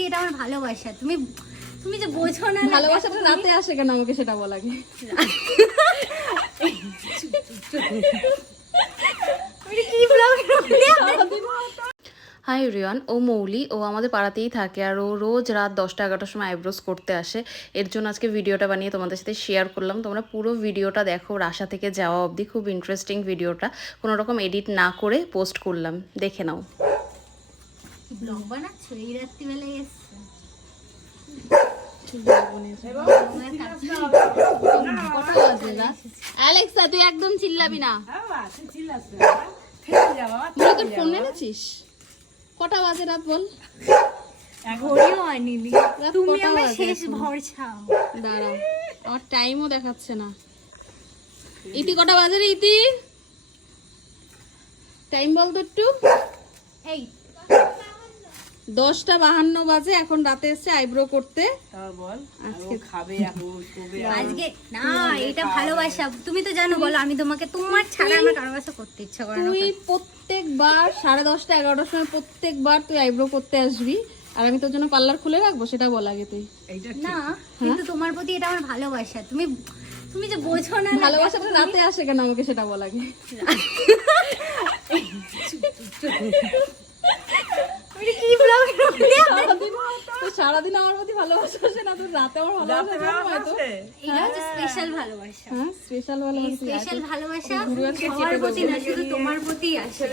প্রতি এটা আমার ভালোবাসা। তুমি তুমি যে বোঝো না ভালোবাসাটা রাতে আসে কেন আমাকে সেটা বলা কি ব্লগ হাই রিয়ান ও মৌলি ও আমাদের পাড়াতেই থাকে আর ও রোজ রাত দশটা এগারোটার সময় আইব্রোস করতে আসে। এর জন্য আজকে ভিডিওটা বানিয়ে তোমাদের সাথে শেয়ার করলাম। তোমরা পুরো ভিডিওটা দেখো রাশা থেকে যাওয়া অবধি। খুব ইন্টারেস্টিং ভিডিওটা। কোনো রকম এডিট না করে পোস্ট করলাম। দেখে নাও। ব্লগ বানাচ্ছ? এই রাত্রিবেলায় এসছে? অ্যালেক্সা তুই একদম চিল্লাবি না। তোর ফোন এনেছিস? কটা বাজে রাত বল? ঘড়িও আনিনি রাত তুমি আমার শেষ এখন? দাঁড়াও আমার টাইমও দেখাচ্ছে না। ইতি কটা বাজে রে ইতি? টাইম বল তো একটু? এই দশটা বাহান্ন বাজে এখন রাতে এসছে আইব্রো করতে। আজকে খাবে আজকে না এটা ভালোবাসা। তুমি তো জানো বলো আমি তোমাকে তোমার ছাড়া আমার কারও কাছে করতে ইচ্ছা করে তুই প্রত্যেকবার সাড়ে দশটা এগারোটার সময় প্রত্যেকবার তুই আইব্রো করতে আসবি। আর আমি তোর জন্য পার্লার খুলে রাখব সেটা বল আগে তুই। না কিন্তু তোমার প্রতি এটা আমার ভালোবাসা। তুমি তুমি যে বোঝো না রাতে আসে কেন আমাকে সেটা বল আগে তুমি কি ব্লগ সারাদিন তো সারাদিন আমার প্রতি ভালোবাসা আসে না তোর রাতে আমার ভালোবাসা জন্মায় তো এটা হচ্ছে স্পেশাল ভালোবাসা। হ্যাঁ স্পেশাল ভালোবাসা। স্পেশাল ভালোবাসা সবার প্রতি না শুধু তোমার প্রতি আসে।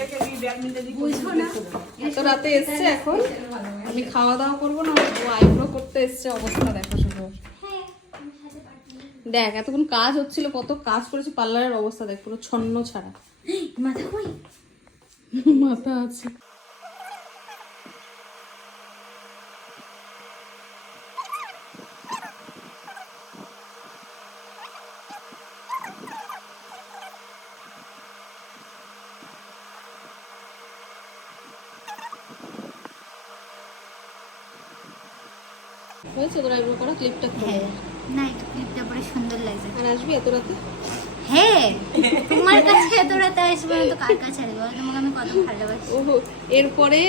বুঝো না। এত রাতে এসছে এখন। আমি খাওয়া দাওয়া করব না ও আইব্রো করতে এসছে অবস্থা দেখো শুধু। দেখ এতক্ষণ কাজ হচ্ছিল কত কাজ করেছি পার্লারের অবস্থা দেখ পুরো ছন্ন ছাড়া। মাথা কই? মাথা আছে। হয়েছে? তোর আইব্রো করা ক্লিপটা হ্যাঁ। না একটু ক্লিপটা পরে সুন্দর লাগছে। আর আসবি এত রাতে? হ্যাঁ তোমার কাছে এত রাতে আসবে না তো কার কাছে আসবে? তোমাকে আমি কত ভালোবাসি। ও এরপরে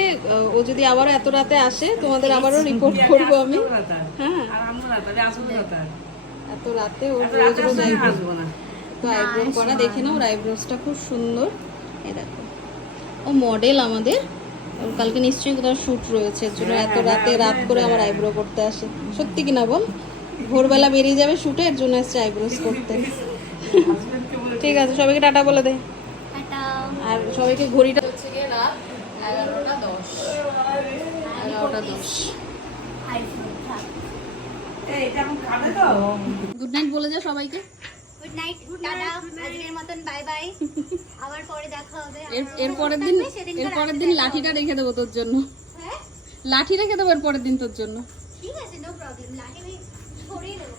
ও যদি আবার এত রাতে আসে তোমাদের আবারও রিপোর্ট করব আমি। হ্যাঁ। আর আমরা এত রাতে ও রোজ রোজ আসব না। তো আইব্রো করা দেখে নাও ওর আইব্রোসটা খুব সুন্দর। দেখো। ও মডেল আমাদের। কালকে নিশ্চয়ই কোথাও শ্যুট রয়েছে এর জন্য এত রাতে রাত করে আমার আইব্রো করতে আসে। সত্যি কি না বল? ভোরবেলা বেরিয়ে যাবে শুটে এর জন্য এসছে আইব্রোস করতে। ঠিক আছে সবাইকে টাটা বলে দে। আর সবাইকে ঘড়িটা হচ্ছে গিয়ে রাত এগারোটা দশ। এগারোটা দশ। গুড নাইট বলে যা সবাইকে। গুড নাইট টাটা আজকের মতন বাই বাই আবার পরে দেখা হবে। এর পরের দিন এর পরের দিন লাঠিটা রেখে দেবো তোর জন্য। হ্যাঁ? লাঠি রেখে দেবো এর পরের দিন তোর জন্য। ঠিক আছে নো প্রবলেম লাঠি আমি ছড়িয়ে দেবো।